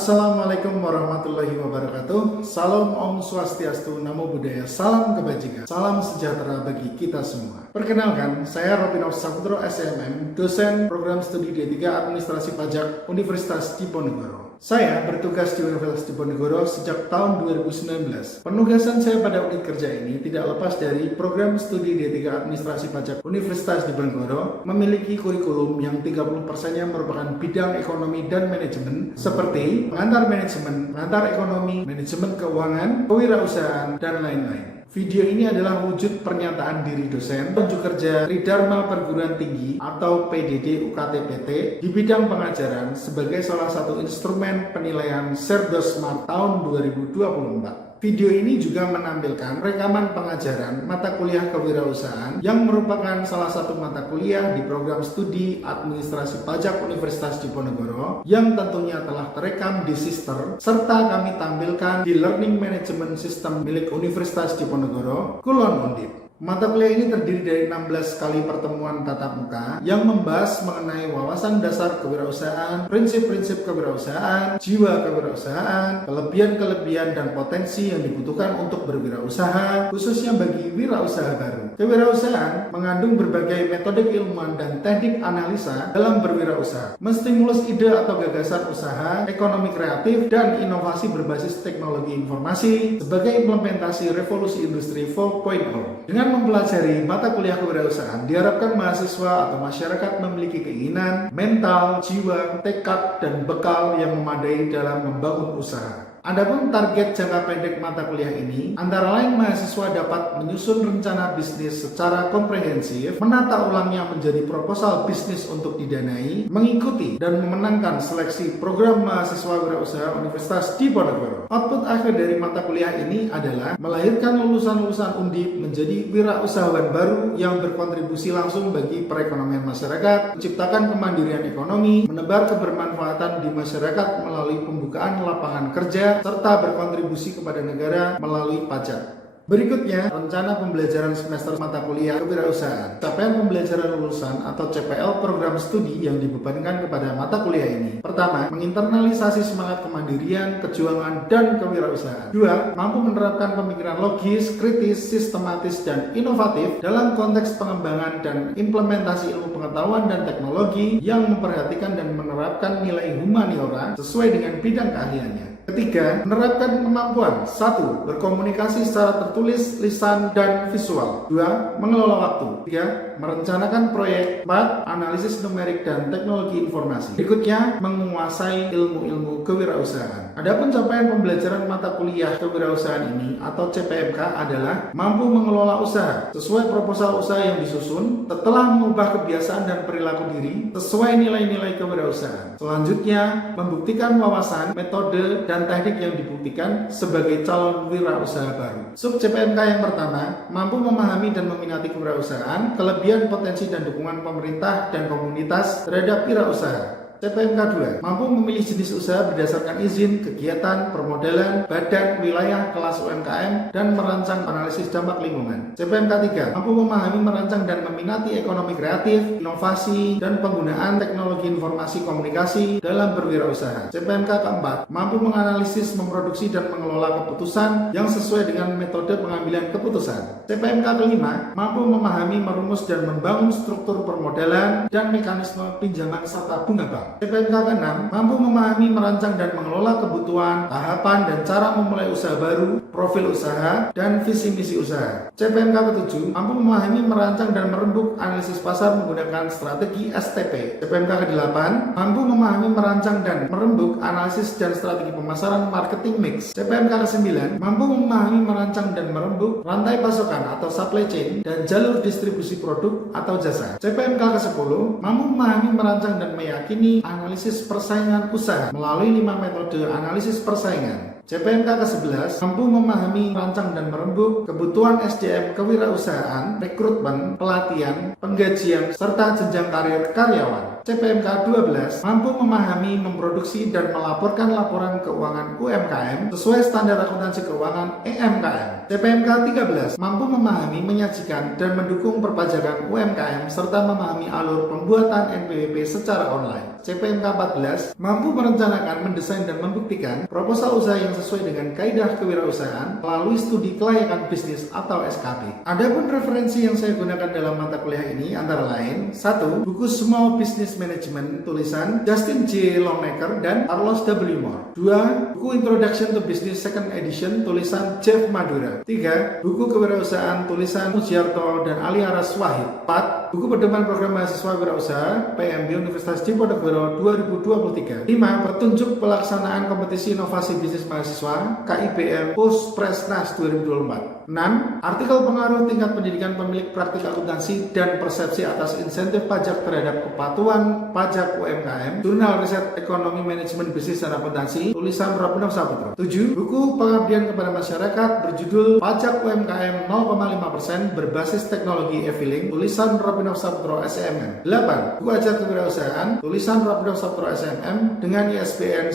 Assalamualaikum warahmatullahi wabarakatuh. Salam Om Swastiastu, Namo Buddhaya, salam kebajikan, salam sejahtera bagi kita semua. Perkenalkan, saya Ropinov Saputro SMM, dosen program studi D3 Administrasi Pajak Universitas Diponegoro. Saya bertugas di Universitas Diponegoro sejak tahun 2019. Penugasan saya pada unit kerja ini tidak lepas dari program studi D3 Administrasi Pajak Universitas Diponegoro memiliki kurikulum yang 30%-nya merupakan bidang ekonomi dan manajemen seperti pengantar manajemen, pengantar ekonomi, manajemen keuangan, kewirausahaan, dan lain-lain. Video ini adalah wujud pernyataan diri dosen unjuk kerja Tridharma Perguruan Tinggi atau PDD UKT-PT di bidang pengajaran sebagai salah satu instrumen penilaian Serdosmart tahun 2024. Video ini juga menampilkan rekaman pengajaran mata kuliah kewirausahaan yang merupakan salah satu mata kuliah di program studi Administrasi Pajak Universitas Diponegoro yang tentunya telah terekam di Sister serta kami tampilkan di Learning Management System milik Universitas Diponegoro, Kulon Undip. Mata kuliah ini terdiri dari 16 kali pertemuan tatap muka yang membahas mengenai wawasan dasar kewirausahaan, prinsip-prinsip kewirausahaan, jiwa kewirausahaan, kelebihan-kelebihan dan potensi yang dibutuhkan untuk berwirausaha, khususnya bagi wirausaha baru. Kewirausahaan mengandung berbagai metode keilmuan dan teknik analisa dalam berwirausaha, menstimulus ide atau gagasan usaha, ekonomi kreatif, dan inovasi berbasis teknologi informasi sebagai implementasi revolusi industri 4.0. Dengan mempelajari mata kuliah kewirausahaan, diharapkan mahasiswa atau masyarakat memiliki keinginan, mental, jiwa, tekad, dan bekal yang memadai dalam membangun usaha. Adapun target jangka pendek mata kuliah ini, antara lain mahasiswa dapat menyusun rencana bisnis secara komprehensif, menata ulangnya menjadi proposal bisnis untuk didanai, mengikuti dan memenangkan seleksi program mahasiswa wirausaha Universitas Diponegoro. Output akhir dari mata kuliah ini adalah melahirkan lulusan-lulusan Undip menjadi wirausahawan baru yang berkontribusi langsung bagi perekonomian masyarakat, menciptakan kemandirian ekonomi, menebar kebermanfaatan di masyarakat melalui pembukaan lapangan kerja, serta berkontribusi kepada negara melalui pajak. Berikutnya, rencana pembelajaran semester mata kuliah kewirausahaan. Capaian pembelajaran lulusan atau CPL program studi yang dibebankan kepada mata kuliah ini. Pertama, menginternalisasi semangat kemandirian, kejuangan, dan kewirausahaan. Dua, mampu menerapkan pemikiran logis, kritis, sistematis, dan inovatif dalam konteks pengembangan dan implementasi ilmu pengetahuan dan teknologi yang memperhatikan dan menerapkan nilai humaniora sesuai dengan bidang keahliannya. Ketiga, menerapkan kemampuan 1. Berkomunikasi secara tertulis, lisan, dan visual. 2. Mengelola waktu. 3. Merencanakan proyek. 4. Analisis numerik dan teknologi informasi. Berikutnya, menguasai ilmu-ilmu kewirausahaan. Adapun capaian pembelajaran mata kuliah kewirausahaan ini atau CPMK adalah mampu mengelola usaha sesuai proposal usaha yang disusun setelah mengubah kebiasaan dan perilaku diri sesuai nilai-nilai kewirausahaan. Selanjutnya, membuktikan wawasan, metode, dan teknik yang dibuktikan sebagai calon wirausaha baru. Sub CPMK yang pertama, mampu memahami dan meminati kewirausahaan, kelebihan, potensi, dan dukungan pemerintah dan komunitas terhadap wirausaha. CPMK 2, mampu memilih jenis usaha berdasarkan izin, kegiatan, permodalan, badan, wilayah, kelas UMKM, dan merancang analisis dampak lingkungan. CPMK 3, mampu memahami, merancang, dan meminati ekonomi kreatif, inovasi, dan penggunaan teknologi informasi komunikasi dalam berwirausaha. CPMK keempat, mampu menganalisis, memproduksi, dan mengelola keputusan yang sesuai dengan metode pengambilan keputusan. CPMK kelima, mampu memahami, merumus, dan membangun struktur permodalan dan mekanisme pinjaman serta bunga bank. CPMK ke-6, mampu memahami, merancang, dan mengelola kebutuhan, tahapan, dan cara memulai usaha baru, profil usaha, dan visi misi usaha. CPMK ke-7, mampu memahami, merancang, dan merembuk analisis pasar menggunakan strategi STP. CPMK ke-8, mampu memahami, merancang, dan merembuk analisis dan strategi pemasaran marketing mix. CPMK ke-9, mampu memahami, merancang, dan merembuk rantai pasokan atau supply chain dan jalur distribusi produk atau jasa. CPMK ke-10, mampu memahami, merancang, dan meyakini analisis persaingan usaha melalui 5 metode analisis persaingan. CPMK ke-11, mampu memahami, merancang, dan merembuk kebutuhan SDM kewirausahaan, rekrutmen, pelatihan, penggajian, serta jenjang karir karyawan. CPMK 12 mampu memahami, memproduksi, dan melaporkan laporan keuangan UMKM sesuai standar akuntansi keuangan EMKM. CPMK 13 mampu memahami, menyajikan, dan mendukung perpajakan UMKM serta memahami alur pembuatan NPWP secara online. CPMK 14 mampu merencanakan, mendesain, dan membuktikan proposal usaha yang sesuai dengan kaidah kewirausahaan melalui studi kelayakan bisnis atau SKB. Adapun referensi yang saya gunakan dalam mata kuliah ini antara lain: 1. Buku Small Business Management tulisan Justin J. Longnecker dan Carlos W. Moore. 2. Buku Introduction to Business Second Edition tulisan Jeff Madura. 3. Buku Kewirausahaan tulisan Mujiarto dan Ali Aras Wahid. 4. Buku Pedoman Program Mahasiswa Wirausaha PMB Universitas Diponegoro 2023. 5. Petunjuk pelaksanaan kompetisi inovasi bisnis mahasiswa KIPM Puspresnas 2024. 6. Artikel pengaruh tingkat pendidikan pemilik praktik akuntansi dan persepsi atas insentif pajak terhadap kepatuhan pajak UMKM Jurnal Riset Ekonomi Manajemen Bisnis dan Akuntansi tulisan Robinov Saputro. 7. Buku Pengabdian kepada Masyarakat berjudul Pajak UMKM 0,5% berbasis teknologi e-filing tulisan Robinov Saputro SMM. 8. Buku Ajar Kewirausahaan tulisan Robinov Saputro SMM dengan ISBN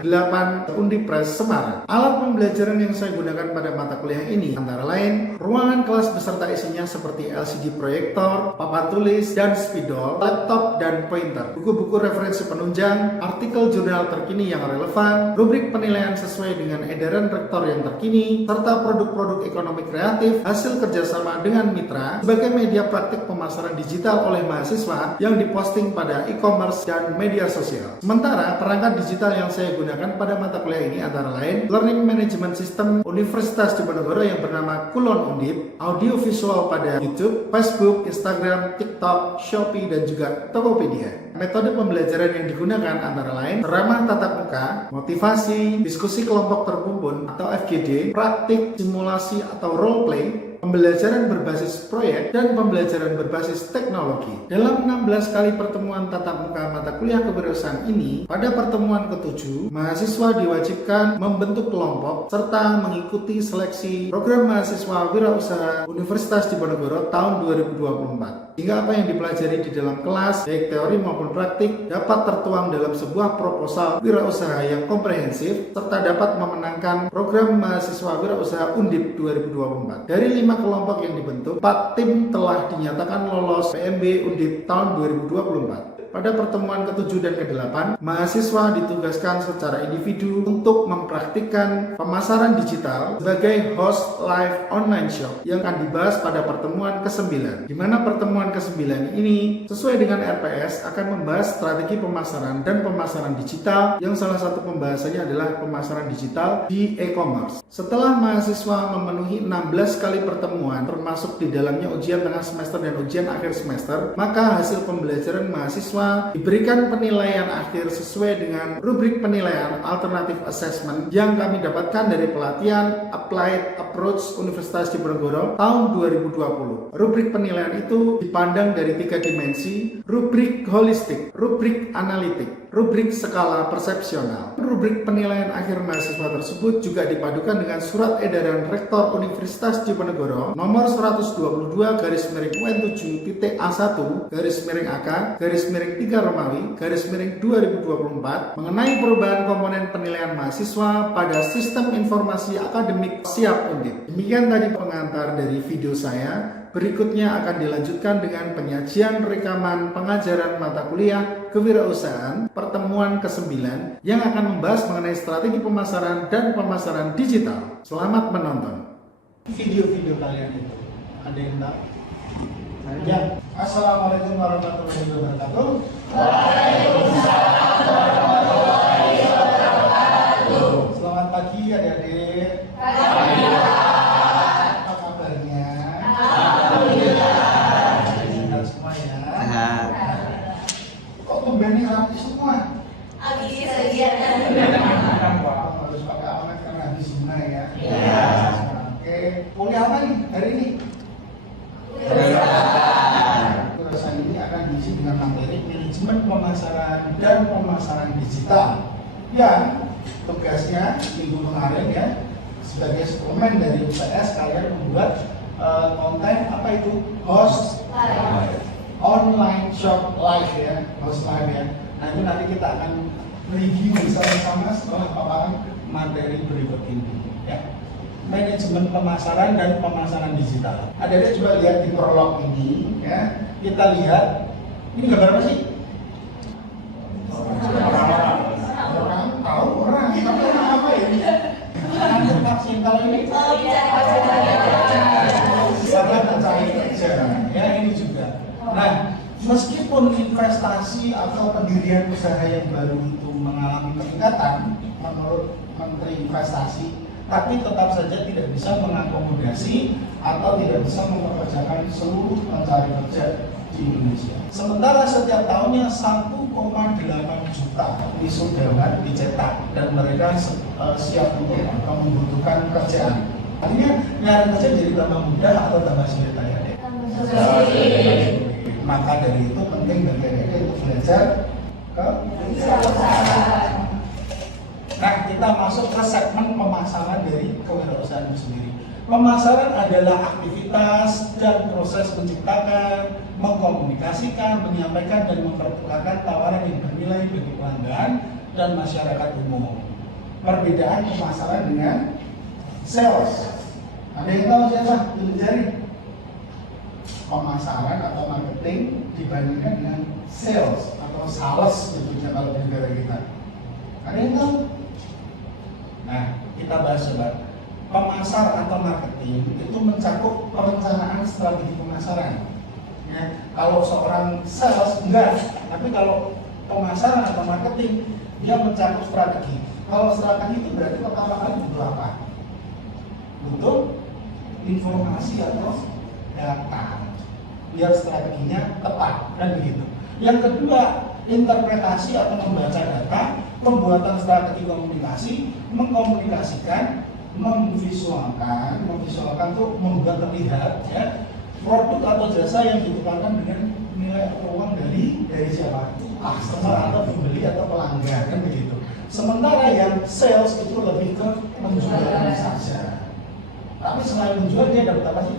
9789790978898 Undipres Semarang. Alat pembelajaran yang saya gunakan pada mata kuliah ini antara lain ruangan kelas beserta isinya seperti LCD proyektor, papan tulis dan spidol, laptop dan pointer, buku-buku referensi penunjang, artikel jurnal terkini yang relevan, rubrik penilaian sesuai dengan edaran rektor yang terkini, serta produk-produk ekonomi kreatif hasil kerjasama dengan mitra sebagai media praktik pemasaran digital oleh mahasiswa yang diposting pada e-commerce dan media sosial. Sementara perangkat digital yang saya gunakan pada mata kuliah ini antara lain Learning Management System Universitas Diponegoro yang bernama Kulon Undip, audio visual pada YouTube, Facebook, Instagram, TikTok, Shopee, dan juga Tokopedia. Metode pembelajaran yang digunakan antara lain ceramah tatap muka, motivasi, diskusi kelompok terkumpul atau FGD, praktik, simulasi atau role play, pembelajaran berbasis proyek, dan pembelajaran berbasis teknologi. Dalam 16 kali pertemuan tatap muka mata kuliah kewirausahaan ini, pada pertemuan ke-7, mahasiswa diwajibkan membentuk kelompok serta mengikuti seleksi program mahasiswa wirausaha Universitas Diponegoro tahun 2024. Hingga apa yang dipelajari di dalam kelas, baik teori maupun praktik, dapat tertuang dalam sebuah proposal wirausaha yang komprehensif serta dapat memenangkan program mahasiswa wirausaha Undip 2024. Dari 5 kelompok yang dibentuk, 4 tim telah dinyatakan lolos PMB Undip tahun 2024. Pada pertemuan ke-7 dan ke-8, mahasiswa ditugaskan secara individu untuk mempraktikkan pemasaran digital sebagai host live online shop yang akan dibahas pada pertemuan ke-9. Di mana pertemuan ke-9 ini sesuai dengan RPS akan membahas strategi pemasaran dan pemasaran digital yang salah satu pembahasannya adalah pemasaran digital di e-commerce. Setelah mahasiswa memenuhi 16 kali pertemuan termasuk di dalamnya ujian tengah semester dan ujian akhir semester, maka hasil pembelajaran mahasiswa diberikan penilaian akhir sesuai dengan rubrik penilaian alternative assessment yang kami dapatkan dari pelatihan Applied Approach Universitas Diponegoro tahun 2020. Rubrik penilaian itu dipandang dari 3 dimensi: rubrik holistik, rubrik analitik, rubrik skala persepsional. Rubrik penilaian akhir mahasiswa tersebut juga dipadukan dengan surat edaran Rektor Universitas Diponegoro nomor 122/UN7.A1/AK/3 Romawi/3 mengenai perubahan komponen penilaian mahasiswa pada sistem informasi akademik siap Undip. Demikian tadi pengantar dari video saya. Berikutnya akan dilanjutkan dengan penyajian rekaman pengajaran mata kuliah kewirausahaan pertemuan ke-9 yang akan membahas mengenai strategi pemasaran dan pemasaran digital. Selamat menonton. Video-video kalian itu ada yang tahu? Ya. Assalamualaikum warahmatullahi wabarakatuh. Waalaikumsalam warahmatullahi wabarakatuh. Selamat pagi adik-adik. Apa kabarnya? Alhamdulillah. Sehat semua ya. Kok tumbennya rapi semua? Habis kegiatan. Harus pakai alat karena habis semua ya. Iya. Oke, kuliah apa nih hari ini? Kewirausahaan ini akan diisi dengan materi manajemen pemasaran dan pemasaran digital. Yang tugasnya minggu kemarin ya, sebagai suplemen dari UPS kalian membuat konten apa itu host Online shop live ya, harus live ya. Nah itu nanti kita akan review bersama-sama setelah paparan materi berikut ini ya. Manajemen pemasaran dan pemasaran digital. Ada coba lihat di prolog ini ya. Kita lihat ini gambar apa sih? Orang tahu orang, tapi orang apa ya? Nanti vaksin kalau ini sangat mencari kerja ya ini juga. Nah, meskipun investasi atau pendirian usaha yang baru itu mengalami peningkatan menurut Menteri Investasi, tapi tetap saja tidak bisa mengakomodasi atau tidak bisa mempekerjakan seluruh pencari kerja di Indonesia. Sementara setiap tahunnya 1,8 juta wisudawan dicetak dan mereka siap untuk membutuhkan kerjaan. Artinya nyari kerja jadi tambah mudah atau tambah sulit ya? Maka dari itu penting bagi mereka untuk belajar ke kewirausahaan. Nah, kita masuk ke segmen pemasaran dari kewirausahaan itu sendiri. Pemasaran adalah aktivitas dan proses menciptakan, mengkomunikasikan, menyampaikan dan mempertukarkan tawaran yang bernilai bagi pelanggan dan masyarakat umum. Perbedaan pemasaran dengan sales. Ada yang tahu siapa? Tunjuk jari. Pemasaran atau marketing dibandingkan dengan sales atau sales sebutnya kalau di negara kita. Ada yang tahu? Nah, kita bahas coba. Pemasar atau marketing itu mencakup perencanaan strategi pemasaran. Ya, kalau seorang sales enggak, tapi kalau pemasaran atau marketing dia mencakup strategi. Kalau strategi itu berarti pertama kali butuh apa? Butuh informasi atau data biar strateginya tepat dan begitu. Yang kedua, interpretasi atau membaca data, pembuatan strategi komunikasi, mengkomunikasikan, memvisualkan itu membuat terlihat ya produk atau jasa yang ditukarkan dengan nilai atau uang dari siapa? Customer atau pembeli atau pelanggan kan begitu. Sementara yang sales itu lebih ke penjualan saja. Tapi selain menjual dia dapat apa sih?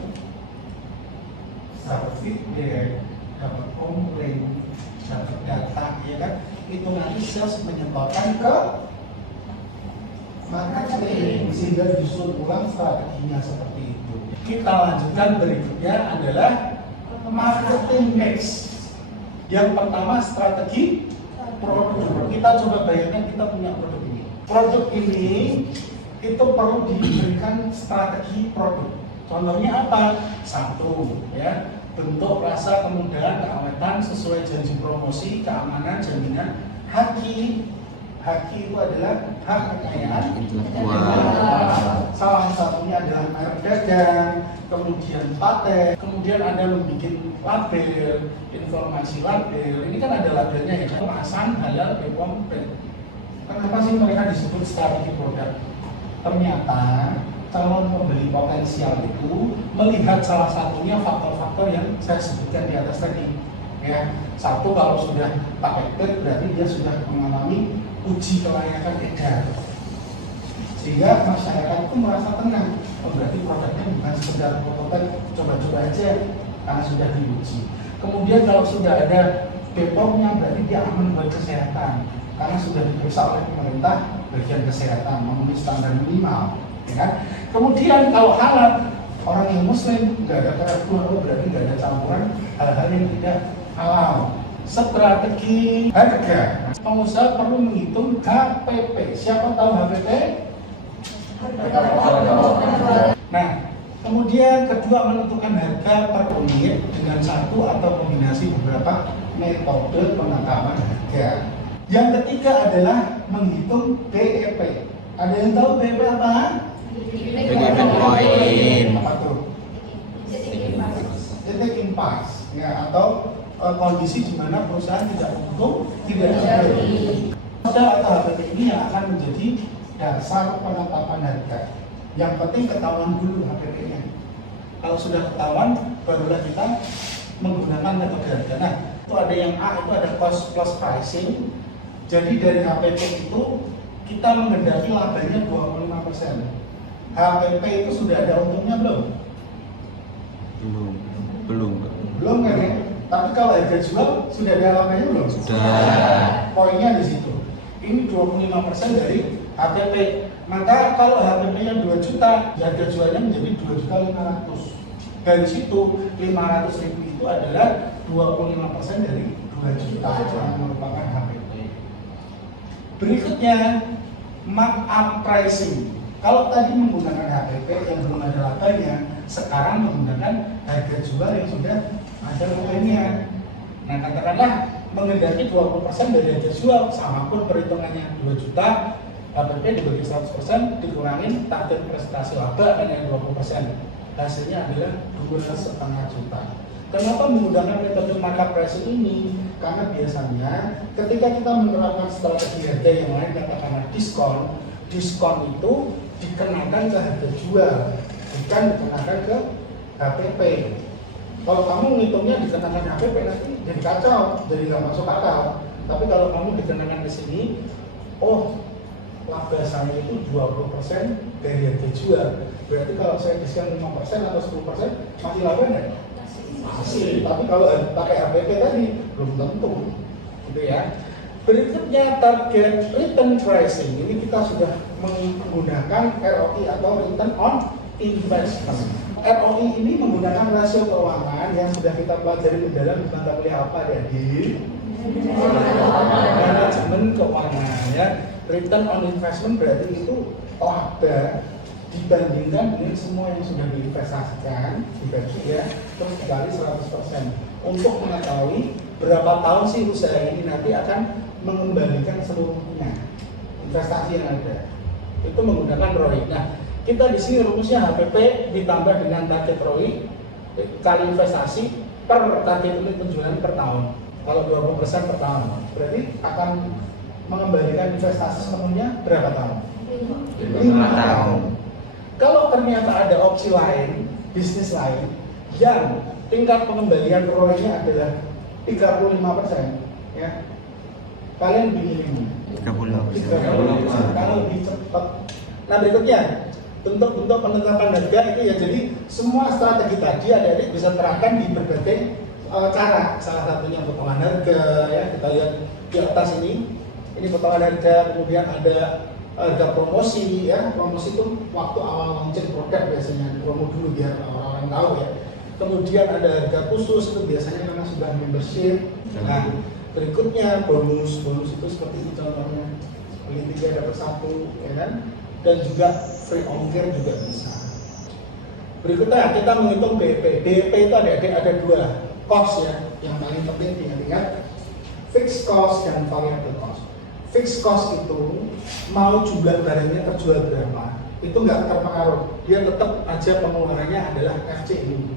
Dapat feedback, dapat komplain, dapat data, ya kan? Itu nanti sales menyetorkan ke marketing sehingga disusun ulang strateginya seperti itu. Kita lanjutkan berikutnya adalah marketing mix. Yang pertama strategi produk. Kita coba bayangkan kita punya produk ini. Produk ini itu perlu diberikan strategi produk. Contohnya apa? Satu, ya, bentuk rasa kemudahan, keawetan sesuai janji promosi, keamanan, jaminan, haki. Haki itu adalah hak kekayaan intelektual. Salah satunya adalah merek dagang, kemudian paten, kemudian ada membuat label, informasi label. Ini kan ada labelnya ya, kemasan, halal, BPOM, PET. Kenapa sih mereka disebut strategi produk? Ternyata calon pembeli potensial itu melihat salah satunya faktor-faktor yang saya sebutkan di atas tadi. Ya, satu, kalau sudah pakai PET berarti dia sudah mengalami uji kelayakan edar, sehingga masyarakat itu merasa tenang. Berarti produknya bukan sekedar prototipe, coba-coba aja karena sudah diuji. Kemudian kalau sudah ada BPOM-nya berarti dia aman buat kesehatan karena sudah diperiksa oleh pemerintah bagian kesehatan memenuhi standar minimal, ya kan? Kemudian kalau halal, orang yang muslim nggak ada keraguan, berarti nggak ada campuran hal-hal yang tidak halal. Strategi harga. Pengusaha perlu menghitung HPP. Siapa tahu HPP? Nah, kemudian kedua, menentukan harga per unit dengan satu atau kombinasi beberapa metode penetapan harga. Yang ketiga adalah menghitung BEP. Ada yang tahu BEP apa? Apa tuh? Titik impas, ya, atau kondisi di mana perusahaan tidak untung, tidak rugi. Modal atau HPP ini yang akan menjadi dasar penetapan harga. Yang penting ketahuan dulu HPP-nya. Kalau sudah ketahuan, barulah kita menggunakan metode harga. Nah, itu ada yang A, itu ada cost plus pricing. Jadi dari HPP itu kita menghendaki labanya 25%. HPP itu sudah ada untungnya belum? Belum. Belum kan ya? Tapi kalau harga jual sudah ada halamannya belum? Sudah. Poinnya di situ. Ini 25% dari HPP. Maka kalau HPP-nya 2 juta, harga jualnya menjadi 2.500.000. Dari situ 500.000 itu adalah 25% dari 2 juta yang merupakan HPP. Berikutnya markup pricing. Kalau tadi menggunakan HPP yang belum ada labanya, sekarang menggunakan harga jual yang sudah ada labanya. Nah, katakanlah mengendaki 20% dari harga jual, sama pun perhitungannya 2 juta, HPP dibagi 100% dikurangin target prestasi laba kan yang 20%. Hasilnya adalah 2,5 juta. Kenapa menggunakan metode markup pricing ini? Karena biasanya ketika kita menerapkan strategi harga yang lain, katakanlah diskon itu dikenakan ke harga jual, bukan dikenakan ke HPP. Kalau kamu ngitungnya dikenakan HPP nanti jadi kacau, jadi nggak masuk akal. Tapi kalau kamu dikenakan di sini, oh laba saya itu 20% dari harga jual. Berarti kalau saya diskon 5% atau 10% masih laba nggak? Masih. Tapi kalau pakai HPP tadi belum tentu, gitu ya. Berikutnya target return pricing. Ini kita sudah menggunakan ROI atau return on investment. ROI ini menggunakan rasio keuangan yang sudah kita pelajari mendalam di mata kuliah apa ya di manajemen keuangan ya. Return on investment berarti itu laba dibandingkan dengan semua yang sudah diinvestasikan dibagi ya terus dikali 100% untuk mengetahui berapa tahun sih usaha ini nanti akan mengembalikan seluruhnya investasi yang ada. Itu menggunakan ROI. Nah, kita di sini rumusnya HPP ditambah dengan target ROI kali investasi per target unit penjualan per tahun. Kalau 20% per tahun, berarti akan mengembalikan investasi sepenuhnya berapa tahun? 5 tahun. Kalau ternyata ada opsi lain, bisnis lain yang tingkat pengembalian ROI-nya adalah 35%, ya, kalian lebih milih 35%, kalau lebih cepat. Nah, berikutnya bentuk-bentuk penetapan harga itu ya, jadi semua strategi tadi adik-adik bisa terapkan di berbagai cara. Salah satunya potongan harga, ya kita lihat di atas ini potongan harga, kemudian ada harga promosi ya, promosi itu waktu awal launching produk biasanya promo dulu biar orang-orang tahu ya. Kemudian ada harga khusus itu biasanya karena sudah membership. Nah, berikutnya bonus itu seperti itu contohnya, beli 3 dapat 1 ya kan, dan juga free ongkir juga bisa. Berikutnya kita menghitung BEP. BEP itu ada 2 cost ya, yang paling penting diingat, fixed cost dan variable cost. Fixed cost itu mau jumlah barangnya terjual berapa, itu nggak terpengaruh, dia tetap aja pengeluarannya adalah FC ini.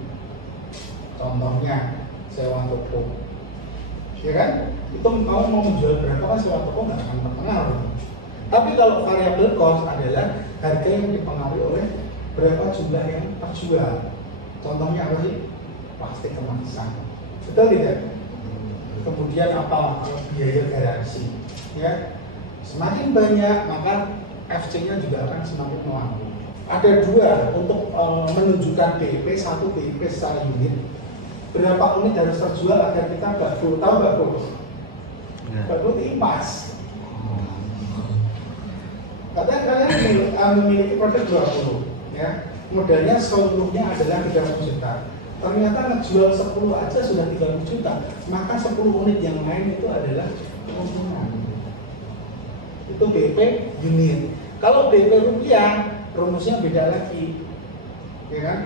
Contohnya sewa toko, ya kan? Itu mau menjual berapa kan sewa toko nggak akan terpengaruh. Tapi kalau variable cost adalah harga yang dipengaruhi oleh berapa jumlah yang terjual. Contohnya apa sih? Plastik kemasan, betul tidak? Kemudian apa? Biaya garansi. Ya, semakin banyak maka FC-nya juga akan semakin melambung. Ada 2 untuk menunjukkan BEP, 1 BEP secara unit. Berapa unit harus terjual agar kita nggak perlu tahu nggak perlu. Nggak perlu impas. Katanya kalian memiliki produk 20, ya, modalnya seluruhnya adalah 30 juta. Ternyata ngejual 10 aja sudah 30 juta, maka 10 unit yang lain itu adalah keuntungan. Itu BEP unit. Kalau BEP rupiah, rumusnya beda lagi, ya kan?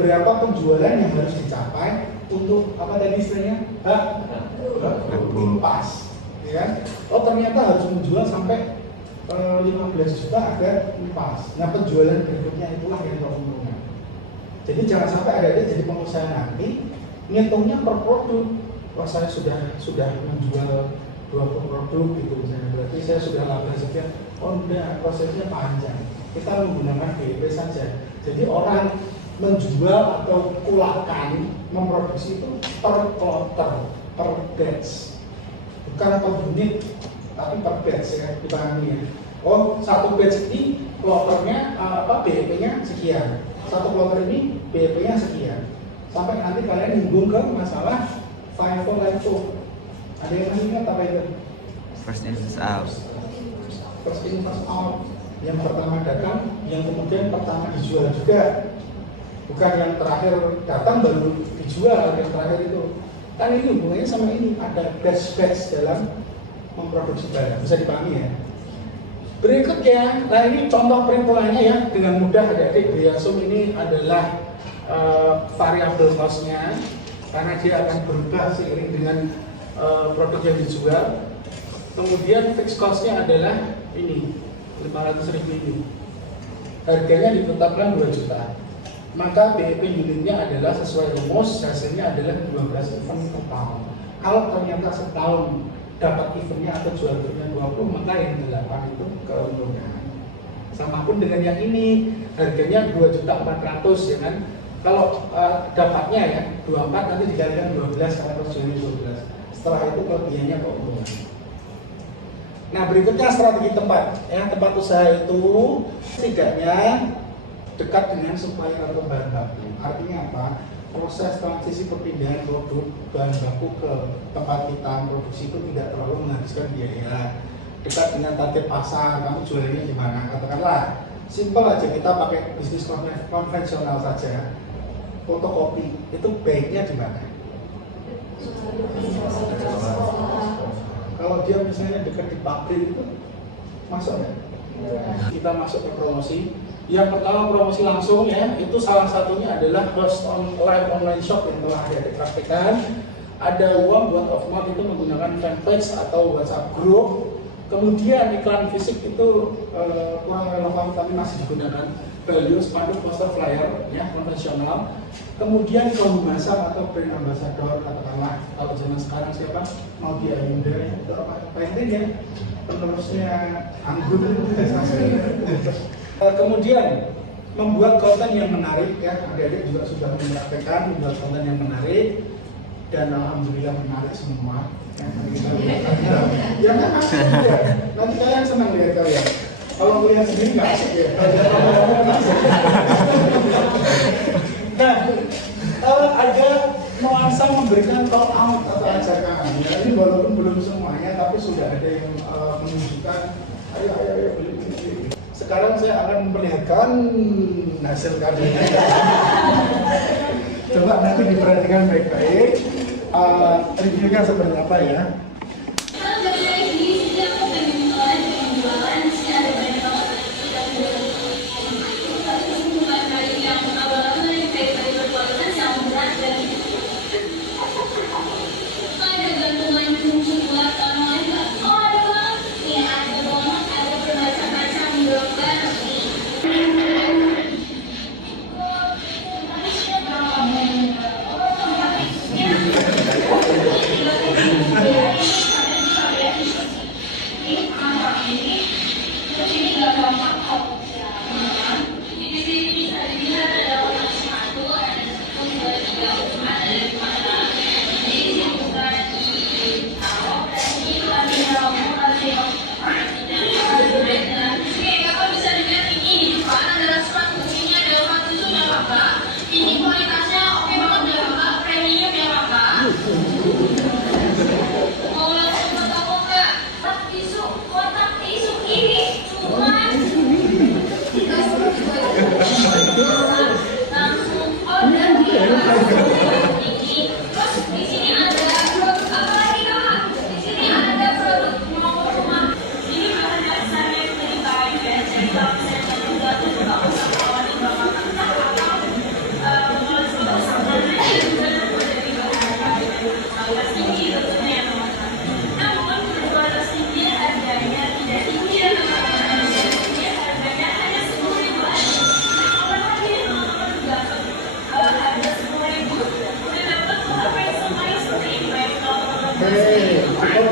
Berapa penjualan yang harus dicapai untuk apa tadi istilahnya? Impas, ya kan? Oh ternyata harus menjual sampai 15 juta agar impas. Nah penjualan berikutnya itulah yang keuntungan. Jadi jangan sampai ada jadi pengusaha nanti ngitungnya per produk. Wah saya sudah menjual 20 produk gitu misalnya, berarti saya sudah laba sekian. Oh enggak, prosesnya panjang. Kita menggunakan BEP saja. Jadi orang menjual atau kulakan memproduksi itu per kloter, per batch, bukan per unit, tapi per batch ya, dipahami ya. Oh satu batch ini kloternya BEP-nya sekian, satu kloter ini BEP-nya sekian. sampai nanti kalian nyinggung ke masalah FIFO LIFO. Ada yang masih ingat apa itu? First in first out. First in first out. Yang pertama datang, yang kemudian pertama dijual juga. Bukan yang terakhir datang baru dijual, yang terakhir itu. Kan ini hubungannya sama ini, ada batch-batch dalam memproduksi barang. Bisa dipahami ya? Berikutnya, nah ini contoh perhitungannya ya, dengan mudah adik-adik. Biaya sum ini adalah variable cost-nya, karena dia akan berubah seiring dengan produk yang dijual. Kemudian fixed cost-nya adalah ini, 500.000 ini. Harganya ditetapkan 2 juta. Maka BEP unitnya adalah sesuai rumus, hasilnya adalah 12 event per tahun. Kalau ternyata setahun dapat eventnya atau jual berikutnya 20, maka yang 8 itu keuntungan. Sama pun dengan yang ini, harganya 2.400.000 ya kan. Kalau dapatnya ya 24 nanti dikalikan 12 karena jualnya 12. Setelah itu kelebihannya keuntungan. Nah berikutnya strategi tempat. Ya, tempat usaha itu setidaknya dekat dengan supplier atau bahan baku. Artinya apa? Proses transisi perpindahan produk bahan baku ke tempat kita produksi itu tidak terlalu menghabiskan biaya. Dekat dengan target pasar, kamu jualnya di mana? Katakanlah, simpel aja kita pakai bisnis konvensional saja. Fotokopi itu baiknya di mana? Kalau dia misalnya dekat di pabrik itu masuk nggak? Kita masuk ke promosi. Yang pertama promosi langsung ya, itu salah satunya adalah host live online shop yang telah ada dipraktikkan. Ada uang buat off mouth itu menggunakan fanpage atau WhatsApp group. Kemudian iklan fisik itu kurang relevan tapi masih digunakan. Value, spanduk, poster, flyer ya konvensional. Kemudian kehumasan atau brand ambassador, katakanlah kalau zaman sekarang siapa? Maudy Ayunda itu apa? Penting ya, penerusnya Anggun. Kemudian membuat konten yang menarik ya, adik-adik juga sudah mempraktekkan membuat konten yang menarik dan alhamdulillah menarik semua. Ya kan asik ya. Nanti kalian senang lihat kalian. Kalau kuliah sendiri nggak asik ya. Nah, kalau ada nuansa memberikan talk out atau ajakan, ya ini walaupun belum semuanya, tapi sudah ada yang menunjukkan, ayo beli. Sekarang saya akan memperlihatkan hasil karyanya. Coba nanti diperhatikan baik-baik. Reviewnya seperti apa ya? Cukup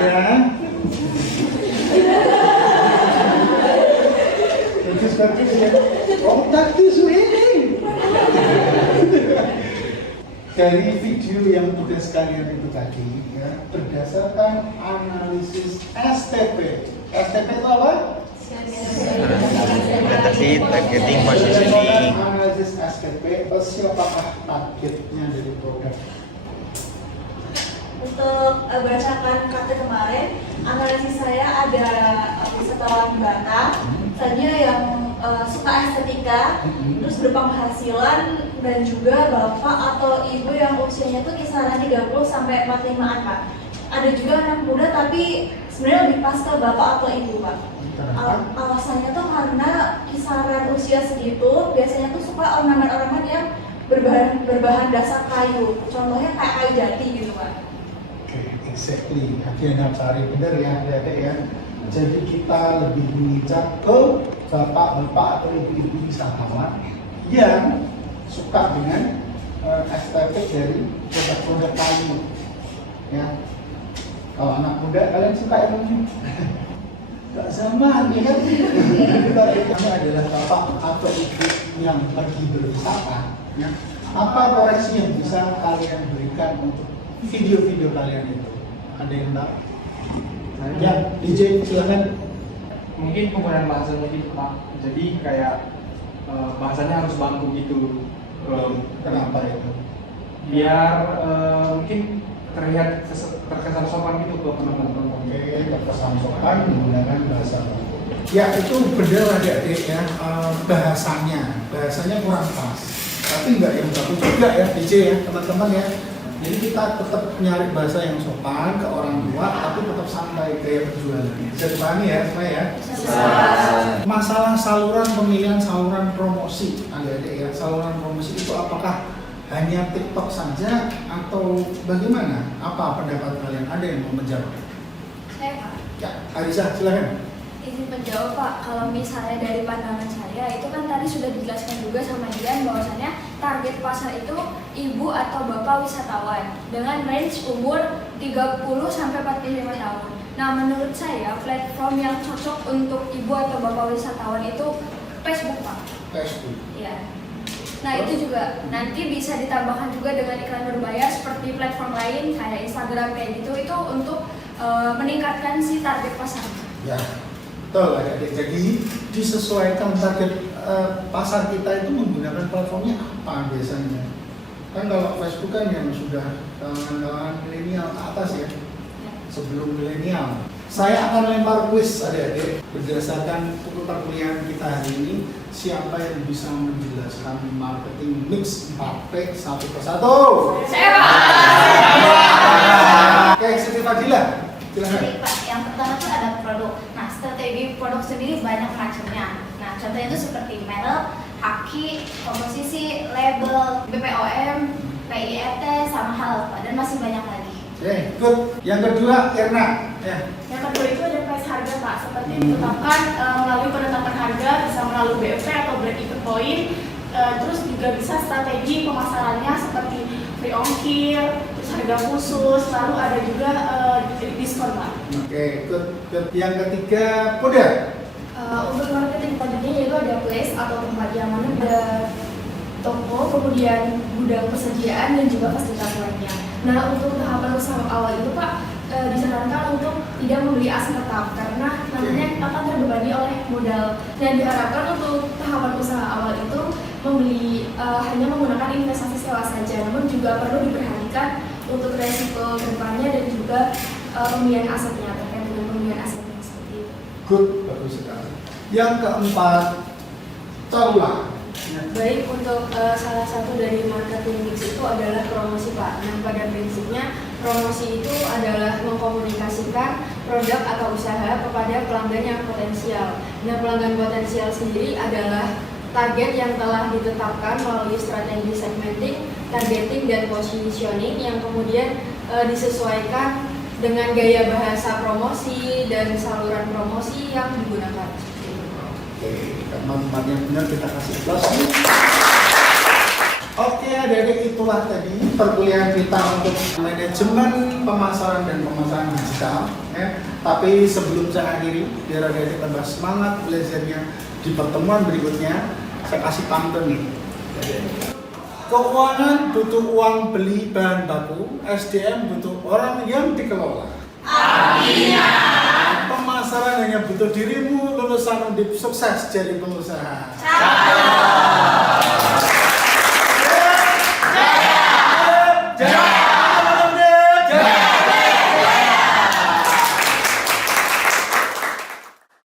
ya. Bagus ya. Kontak tisu ini. Dari video yang udah sekalian itu tadi, ya, berdasarkan analisis STP. STP itu apa? Segmentasi, targeting, positioning. Analisis STP, siapakah targetnya dari Untuk berdasarkan KT kemarin, analisis saya ada wisatawan Batam, misalnya yang suka estetika, terus berpenghasilan, dan juga bapak atau ibu yang usianya tuh kisaran 30 sampai 45-an, Pak. Ada juga anak muda tapi sebenarnya lebih pas ke bapak atau ibu, Pak. Alasannya tuh karena kisaran usia segitu biasanya tuh suka ornamen-ornamen yang berbahan dasar kayu, contohnya kayak kayu jati gitu, Pak. Exactly, Hadiana cari benar ya adik-adik ya. Jadi kita lebih mengincar ke bapak-bapak atau ibu-ibu wisatawan yang suka dengan estetik dari produk-produk kayu. Ya, kalau anak muda kalian suka yang mana? Gak sama, ya kan? Kami adalah bapak atau ibu yang pergi berwisata. Ya. Apa koreksi yang bisa kalian berikan untuk video-video kalian itu? Ada yang tahu? Ya, DJ silakan. Mungkin penggunaan bahasanya gitu Pak. Jadi kayak bahasanya harus bangku gitu. Kenapa itu? Biar mungkin terlihat terkesan sopan gitu ke penonton. Oke, terkesan sopan menggunakan bahasa bangku. Ya itu benar adik-adik ya, bahasanya kurang pas. Tapi nggak yang bagus juga ya DJ ya teman-teman ya. Jadi kita tetap nyari bahasa yang sopan ke orang tua, tapi tetap santai gaya berjualan. Bisa dipahami ya semua ya? Masalah saluran pemilihan saluran promosi, adik-adik ya, saluran promosi itu apakah hanya TikTok saja atau bagaimana? Apa pendapat kalian? Ada yang mau menjawab? Saya Pak. Ya, Aisyah silakan. Izin menjawab Pak, kalau misalnya dari pandangan saya itu kan tadi sudah dijelaskan juga sama Dian bahwasannya target pasar itu ibu atau bapak wisatawan dengan range umur 30 sampai 45 tahun. Nah menurut saya platform yang cocok untuk ibu atau bapak wisatawan itu Facebook Pak. Facebook. Ya. Nah itu juga nanti bisa ditambahkan juga dengan iklan berbayar seperti platform lain kayak Instagram kayak gitu itu untuk meningkatkan si target pasar. Ya. Betul adik-adik. Jadi disesuaikan target pasar kita itu menggunakan platformnya apa biasanya? Kan kalau Facebook kan yang sudah kalangan milenial ke atas ya, sebelum milenial. Saya akan lempar kuis adik-adik berdasarkan perkuliahan kita hari ini. Siapa yang bisa menjelaskan marketing mix 4P satu persatu? Saya Oke, Siti Fadila, silakan. Jadi Pak, yang pertama itu ada produk. Nah, strategi produk sendiri banyak macamnya. Nah, contohnya itu seperti merek, haki, komposisi, label, BPOM, PIET, sama hal Pak, dan masih banyak lagi. Oke, good. Yang kedua, Erna. Ya. Yang kedua itu ada price harga Pak, seperti ditetapkan melalui penetapan harga, bisa melalui BFP atau break even point, terus juga bisa strategi pemasarannya seperti free ongkir, terus harga khusus, lalu ada juga diskon Pak. Oke, good. Yang ketiga, Poda. Untuk marketing tadinya yaitu ada place atau tempat yang mana ada toko, kemudian gudang persediaan dan juga fasilitas lainnya. Nah untuk tahapan usaha awal itu Pak disarankan untuk tidak membeli aset tetap karena nantinya akan terbebani oleh modal. Dan diharapkan untuk tahapan usaha awal itu membeli hanya menggunakan investasi sewa saja, namun juga perlu diperhatikan untuk resiko kedepannya dan juga pemilihan asetnya terkait dengan pemilihan asetnya seperti itu. Good, bagus sekali. Yang keempat, Caula. Baik, untuk salah satu dari marketing mix itu adalah promosi Pak. Nah pada prinsipnya promosi itu adalah mengkomunikasikan produk atau usaha kepada pelanggan yang potensial. Nah pelanggan potensial sendiri adalah target yang telah ditetapkan melalui strategi segmenting, targeting, dan positioning yang kemudian disesuaikan dengan gaya bahasa promosi dan saluran promosi yang digunakan. Oke, teman-teman yang benar kita kasih plus. Oke, adik-adik, itulah tadi perkuliahan kita untuk manajemen pemasaran dan pemasaran digital. Ya. Tapi sebelum saya akhiri, biar adik-adik tambah semangat belajarnya di pertemuan berikutnya, saya kasih pantun nih. Keuangan butuh uang beli bahan baku, SDM butuh orang yang dikelola. Artinya Pemasaran hanya butuh dirimu, lulusan undip sukses jadi pengusaha. Cakep.